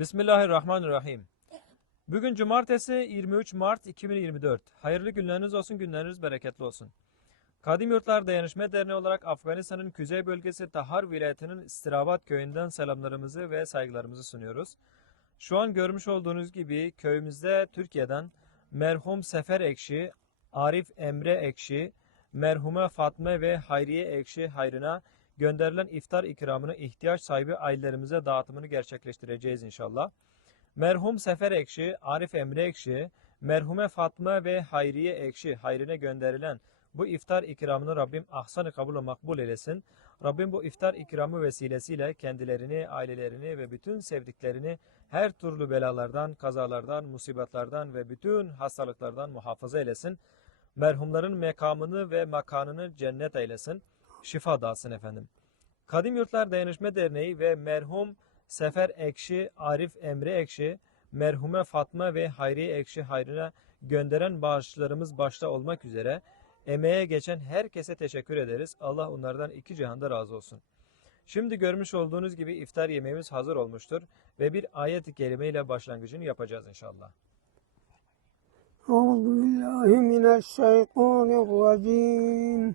Bismillahirrahmanirrahim. Bugün cumartesi 23 Mart 2024. Hayırlı günleriniz olsun, günleriniz bereketli olsun. Kadim Yurtlar Dayanışma Derneği olarak Afganistan'ın kuzey bölgesi Tahar vilayetinin İstirabat köyünden selamlarımızı ve saygılarımızı sunuyoruz. Şu an görmüş olduğunuz gibi köyümüzde Türkiye'den merhum Sefer Ekşi, Arif Emre Ekşi, merhume Fatma ve Hayriye Ekşi hayrına gönderilen iftar ikramını ihtiyaç sahibi ailelerimize dağıtımını gerçekleştireceğiz inşallah. Merhum Sefer Ekşi, Arif Emre Ekşi, merhume Fatma ve Hayriye Ekşi hayrine gönderilen bu iftar ikramını Rabbim ahsan-ı kabul makbul eylesin. Rabbim bu iftar ikramı vesilesiyle kendilerini, ailelerini ve bütün sevdiklerini her türlü belalardan, kazalardan, musibetlerden ve bütün hastalıklardan muhafaza eylesin. Merhumların mekamını ve makanını cennet eylesin şifa dağıtsın efendim. Kadim Yurtlar Dayanışma Derneği ve merhum Sefer Ekşi, Arif Emre Ekşi, merhume Fatma ve Hayri Ekşi hayrına gönderen bağışçılarımız başta olmak üzere emeğe geçen herkese teşekkür ederiz. Allah onlardan iki cihanda razı olsun. Şimdi görmüş olduğunuz gibi iftar yemeğimiz hazır olmuştur ve bir ayet-i kerime ile başlangıcını yapacağız inşallah. Euzu billahi mineşşeytanirracim.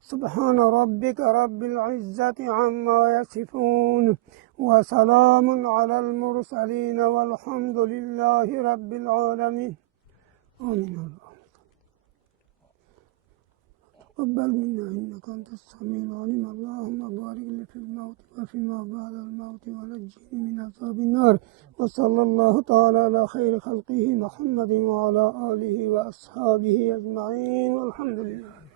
سبحان ربك رب العزة عما يصفون وسلام على المرسلين والحمد لله رب العالمين. آمين تقبل منا إنك أنت السميع العليم. اللهم بارك لي في الموت وفيما بعد الموت ونجني من عذاب النار. وصلى الله تعالى على خير خلقه محمد وعلى آله وأصحابه أجمعين. والحمد لله.